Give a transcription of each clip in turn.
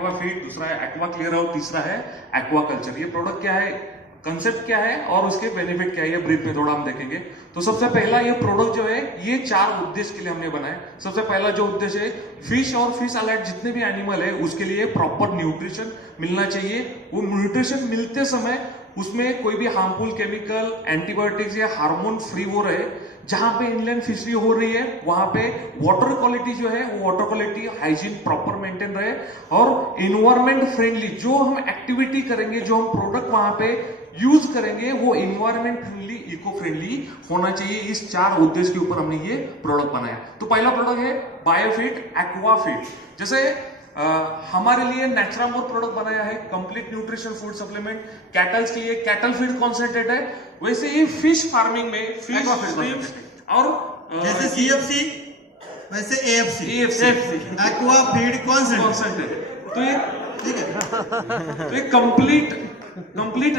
एक्वाफीड, दूसरा है aqua clear और तीसरा है एक्वा कल्चर। ये प्रोडक्ट क्या है, कंसेप्ट क्या है और उसके बेनिफिट क्या है, ये ब्रीफ में थोड़ा हम देखेंगे। तो सबसे पहला ये प्रोडक्ट जो है ये 4 उद्देश्य के लिए हमने बनाया। सबसे पहला जो उद्देश्य है, फिश और फिश अलाइड जितने भी एनिमल है उसके लिए प्रॉपर न्यूट्रिशन मिलना चाहिए। वो न्यूट्रिशन मिलते समय उसमें कोई भी हार्मफुल केमिकल, एंटीबायोटिक्स या हार्मोन फ्री वो रहे। जहां पे इनलैंड फिशरी हो रही है वहां पे वाटर क्वालिटी जो है वो water quality hygiene proper maintain रहे, और इन्वायरमेंट फ्रेंडली जो हम एक्टिविटी करेंगे, जो हम प्रोडक्ट वहां पे यूज करेंगे वो इन्वायरमेंट फ्रेंडली, इको फ्रेंडली होना चाहिए। इस 4 उद्देश्य के ऊपर हमने ये प्रोडक्ट बनाया। तो पहला प्रोडक्ट है बायोफिट एक्वाफिट। जैसे हमारे लिए नेचुरामोर प्रोडक्ट बनाया है, complete nutrition food supplement. Kettles के लिए कैटल फीड कॉन्सेंट्रेट है, वैसे ही फिश फार्मिंग में फिश स्ट्रीम्स और जैसे सीएफसी वैसे एएफसी एक्वा फीड कॉन्सेंट्रेट। तो ये ठीक है, तो ये कंप्लीट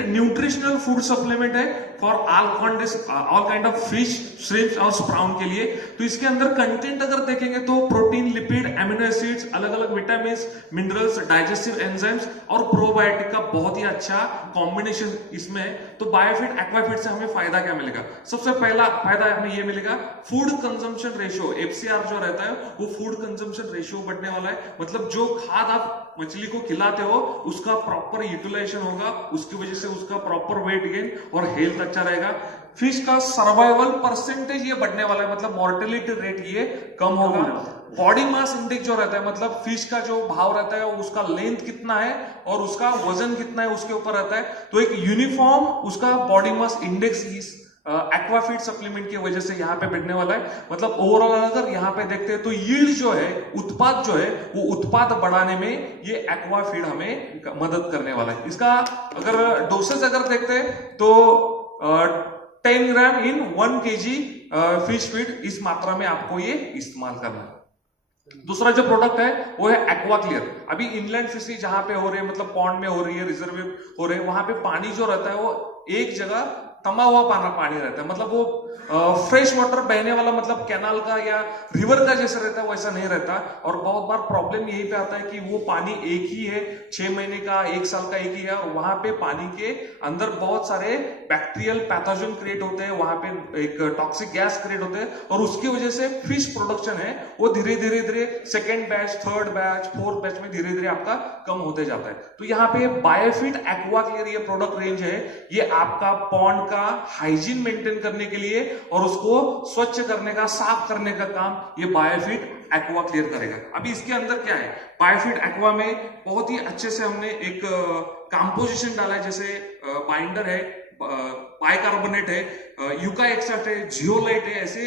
न्यूट्रिशनल फूड सप्लीमेंट है for all kind of fish, shrimps और स्प्राउन के लिए। तो इसके अंदर कंटेंट अगर देखेंगे तो प्रोटीन, लिपिड, अमीनो एसिड्स, अलग अलग विटामिन, मिनरल्स, डाइजेस्टिव एंजाइम्स और प्रोबायोटिक का बहुत ही अच्छा कॉम्बिनेशन इसमें है। तो बायोफिट एक्वाफिट से हमें फायदा क्या मिलेगा? सबसे पहला फायदा हमें ये मिलेगा, फूड कंजम्पशन रेशियो, एफसीआर जो रहता है वो फूड कंजम्पशन रेशियो बढ़ने वाला है। मतलब जो खाद आप मछली को खिलाते हो उसका प्रॉपर यूटिलाइजेशन होगा, उसकी वजह से उसका प्रॉपर वेट गेन और हेल्थ अच्छा रहेगा। फिश का सर्वाइवल परसेंटेज ये बढ़ने वाला है, मतलब मॉर्टेलिटी रेट ये कम होगा। बॉडी मास इंडेक्स जो रहता है, मतलब फिश का जो भाव रहता है उसका लेंथ कितना है और उसका वजन कितना है उसके ऊपर रहता है। तो एक यूनिफॉर्म उसका बॉडी मास इंडेक्स इस एक्वाफीड सप्लीमेंट की वजह से यहाँ पे बढ़ने वाला है। मतलब ओवरऑल अगर यहाँ पे देखते हैं तो यील्ड जो है, उत्पाद जो है वो उत्पाद बढ़ाने में ये एक्वाफीड हमें मदद करने वाला है। इसका अगर डोसेज अगर देखते हैं तो 10 ग्राम इन 1 kg फिश फीड, इस मात्रा में आपको ये इस्तेमाल करना है। दूसरा जो प्रोडक्ट है वो है एक्वा क्लियर। अभी इनलैंड फिशरी जहां पे हो रही है, मतलब पॉन्ड में हो रही है, रिजर्व हो रहे हैं, वहां पे पानी जो रहता है वो एक जगह तमा हुआ पानी रहता है। मतलब वो फ्रेश वाटर बहने वाला, मतलब कैनाल का या रिवर का जैसा रहता है वैसा नहीं रहता। और बहुत बार प्रॉब्लम यही पे आता है कि वो पानी एक ही है, 6 महीने का, 1 साल का एक ही है, और वहां पे पानी के अंदर बहुत सारे बैक्टीरियल पैथोजन क्रिएट होते हैं, वहां पे एक टॉक्सिक गैस क्रिएट होते हैं, और उसकी वजह से फिश प्रोडक्शन है वो धीरे धीरे second batch, third batch, fourth batch में धीरे धीरे आपका कम होते जाता है। तो यहाँ पे बायोफिट एक्वा क्लियर ये प्रोडक्ट रेंज है, ये आपका पॉन्ड का हाइजीन मेंटेन करने के लिए और उसको स्वच्छ करने का, साफ करने का काम ये बायोफिट एक्वा क्लियर करेगा। अभी इसके अंदर क्या है, बायोफिट एक्वा में बहुत ही अच्छे से हमने एक कंपोजिशन डाला है। जैसे बाइंडर है, बाइकार्बोनेट है, यूका एक्सट्रैक्ट है, जियोलाइट है, ऐसे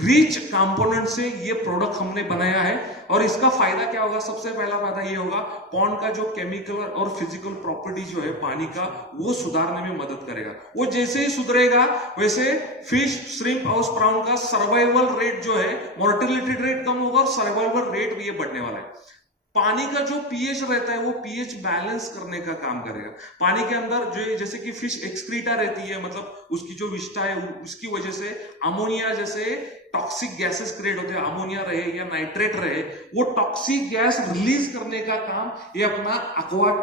रिच कंपोनेंट से ये प्रोडक्ट हमने बनाया है। और इसका फायदा क्या होगा? सबसे पहला फायदा ये होगा, पॉन्ड का जो केमिकल और फिजिकल प्रॉपर्टी जो है पानी का, वो सुधारने में मदद करेगा। वो जैसे ही सुधरेगा वैसे फिश, श्रिम्प और स्प्राउन का सर्वाइवल रेट जो है, मोर्टेलिटी रेट कम होगा और सर्वाइवल रेट भी ये बढ़ने वाला है। पानी का जो पीएच रहता है वो पीएच बैलेंस करने का काम करेगा। पानी के अंदर जो जैसे कि फिश एक्सक्रीटा रहती है, मतलब उसकी जो विष्ठा है उसकी वजह से अमोनिया जैसे टॉक्सिक गैसेस क्रिएट होते हैं, अमोनिया रहे या नाइट्रेट रहे, वो टॉक्सिक गैस रिलीज करने का काम ये अपना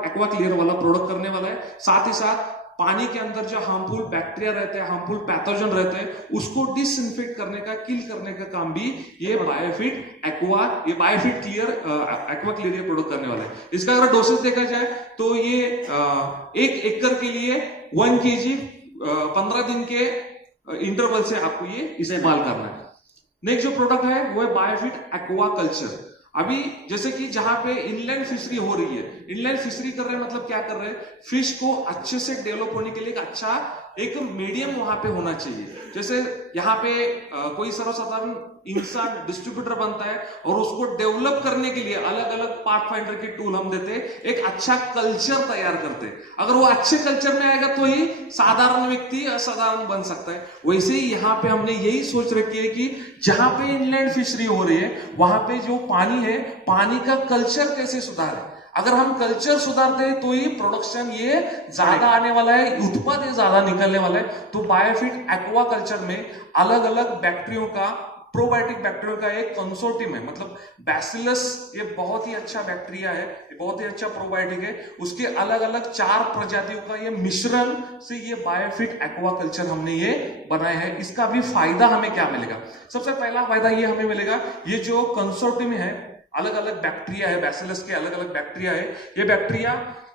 एक्वा क्लियर वाला प्रोडक्ट करने वाला है। साथ ही साथ पानी के अंदर जो हार्मफुल बैक्टीरिया रहते हैं, हार्मफुल पैथोजन रहते हैं, उसको डिसइंफेक्ट करने का, किल करने का काम भी ये बायोफिट क्लियर एक्वा क्लियर ये प्रोडक्ट करने वाला है। इसका अगर डोसेज देखा जाए तो ये 1 एकड़ के लिए 1 kg 15 दिन के इंटरवल से आपको ये इस्तेमाल करना है। नेक्स्ट जो प्रोडक्ट है वो है बायोफिट एक्वा कल्चर। अभी जैसे कि जहां पे इनलैंड फिशरी हो रही है, इनलैंड फिशरी कर रहे हैं, मतलब क्या कर रहे हैं, फिश को अच्छे से डेवलप होने के लिए एक अच्छा एक मीडियम वहां पे होना चाहिए। जैसे यहाँ पे कोई सर्वसाधारण इंसान डिस्ट्रीब्यूटर बनता है और उसको डेवलप करने के लिए अलग अलग पाथफाइंडर के टूल हम देते हैं, एक अच्छा कल्चर तैयार करते हैं। अगर वो अच्छे कल्चर में आएगा तो ही साधारण व्यक्ति असाधारण बन सकता है। वैसे ही यहाँ पे हमने यही सोच रखी है कि जहां पे इनलैंड फिशरी हो रही है वहां पे जो पानी है, पानी का कल्चर कैसे सुधारे। अगर हम कल्चर सुधारते हैं तो ही प्रोडक्शन ये ज्यादा आने वाला है, उत्पाद ये ज्यादा निकलने वाला है। तो बायोफिट एक्वा कल्चर में अलग अलग बैक्टीरियो का प्रोबायोटिक बैक्टीरिया का एक कंसोर्टियम है, मतलब बैसिलस ये बहुत ही अच्छा बैक्टीरिया है, ये बहुत ही अच्छा प्रोबायोटिक है। उसके अलग अलग 4 प्रजातियों का ये मिश्रण से ये बायोफिट एक्वाकल्चर हमने ये बनाया है। इसका भी फायदा हमें क्या मिलेगा? सबसे पहला फायदा ये हमें मिलेगा, ये जो कंसोर्टियम है, अलग अलग बैक्टीरिया है, बैसिलस के अलग अलग बैक्टीरिया है, ये बैक्टीरिया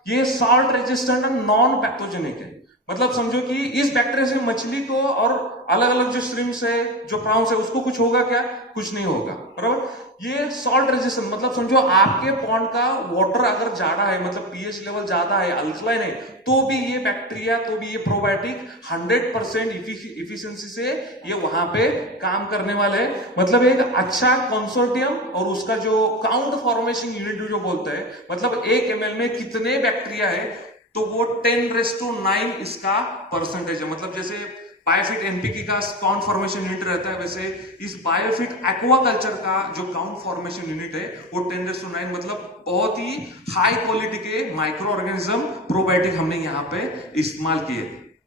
ये salt resistant and non pathogenic है। मतलब समझो कि इस बैक्टीरिया से मछली को और अलग अलग जो श्रिम्प्स है, जो प्राउंस है, उसको कुछ होगा क्या? कुछ नहीं होगा, बराबर। ये सॉल्ट रेजिस्टेंट, मतलब समझो आपके पॉन्ड का वाटर अगर ज्यादा है, मतलब पीएच लेवल ज्यादा है, अल्कलाइन है, तो भी ये बैक्टीरिया, तो भी ये प्रोबायोटिक 100% इफिशिएंसी से ये वहां पे काम करने वाले है। मतलब एक अच्छा कंसोर्टियम और उसका जो काउंट फॉर्मेशन यूनिट जो बोलते हैं, मतलब 1 ml में कितने बैक्टीरिया है, तो वो 10⁹ इसका परसेंटेज है। मतलब जैसे बायोफिट एनपीके का काउंट फॉर्मेशन यूनिट रहता है, वैसे इस बायोफिट एक्वाकल्चर का जो काउंट फॉर्मेशन यूनिट है वो 10⁹, मतलब बहुत ही हाई क्वालिटी के माइक्रो ऑर्गेनिज्म प्रोबायोटिक हमने यहाँ पे इस्तेमाल किए।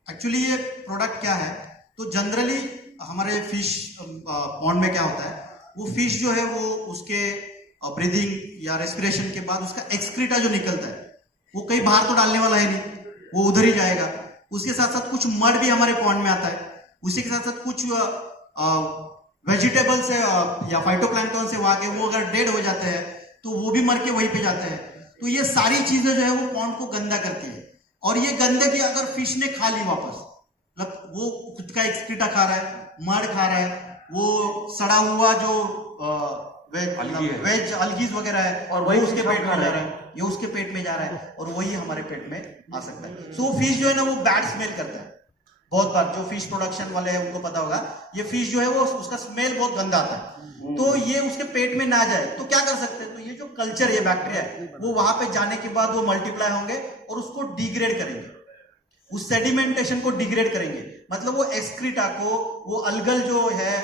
एक्चुअली ये प्रोडक्ट क्या है, तो जनरली हमारे फिश पॉन्ड में क्या होता है, वो फिश जो है वो उसके ब्रीदिंग या रेस्पिरेशन के बाद उसका एक्सक्रीटा जो निकलता है, वो कहीं बाहर तो डालने वाला है नहीं, वो उधर ही जाएगा। उसके साथ साथ कुछ मड भी हमारे पॉन्ड में आता है, उसी के साथ साथ कुछ वेजिटेबल से या फाइटोप्लैंक्टन से वहां के वो अगर डेड हो जाते हैं तो वो भी मर के वहीं पे जाते हैं। तो ये सारी चीजें जो है वो पॉन्ड को गंदा करती है, और ये गंदगी अगर फिश ने खा ली वापस, मतलब वो खुद का एक्सक्रीटा खा रहा है, मड खा रहा है, वो सड़ा हुआ जो वेज अलगीज वगैरह है, और वही उसके पेट में जा रहा है, ये उसके पेट में जा रहा है, और वही हमारे पेट में आ सकता है। सो फिश जो है ना वो बैड स्मेल करता है। बहुत बार जो फिश प्रोडक्शन वाले हैं उनको पता होगा, ये फिश जो है वो उसका स्मेल बहुत गंदा आता है, तो ये उसके पेट में ना जाए तो क्या कर सकते हैं, तो ये जो कल्चर, ये बैक्टीरिया है, वो वहां पे जाने के बाद वो मल्टीप्लाई होंगे और उसको डिग्रेड करेंगे, उस सेडिमेंटेशन को डिग्रेड करेंगे। मतलब वो एक्सक्रीटा को, वो अलगल जो है,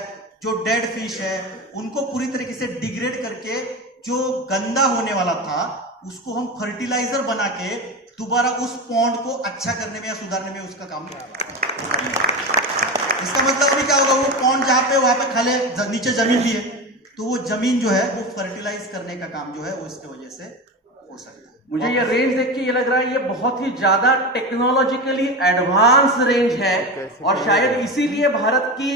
जो डेड फिश है, उनको पूरी तरीके से डिग्रेड करके जो गंदा होने वाला था उसको हम फर्टिलाइजर बना के दोबारा उस पॉन्ड को अच्छा करने में या सुधारने में उसका काम करना। इसका मतलब अभी क्या होगा, वो पॉन्ड जहां पे वहां पे खाली नीचे जमीन भी है, तो वो जमीन जो है वो फर्टिलाइज करने का काम जो है वो इसके वजह से हो सकता है। मुझे ये रेंज देख के ये लग रहा है ये बहुत ही ज्यादा टेक्नोलॉजिकली एडवांस रेंज है, और शायद इसीलिए भारत की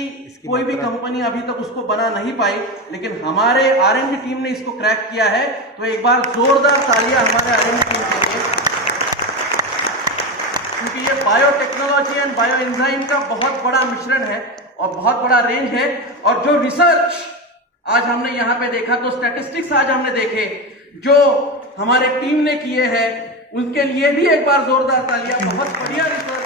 कोई भी कंपनी अभी तक उसको बना नहीं पाई, लेकिन हमारे R&D टीम ने इसको क्रैक किया है। तो एक बार जोरदार तालियां हमारे R&D टीम के लिए, क्योंकि ये बायोटेक्नोलॉजी एंड बायो एंजाइम का बहुत बड़ा मिश्रण है और बहुत बड़ा रेंज है। और जो रिसर्च आज हमने यहाँ पे देखा, तो स्टैटिस्टिक्स आज हमने देखे जो हमारे टीम ने किए हैं, उनके लिए भी एक बार जोरदार तालियां। बहुत बढ़िया रिसर्च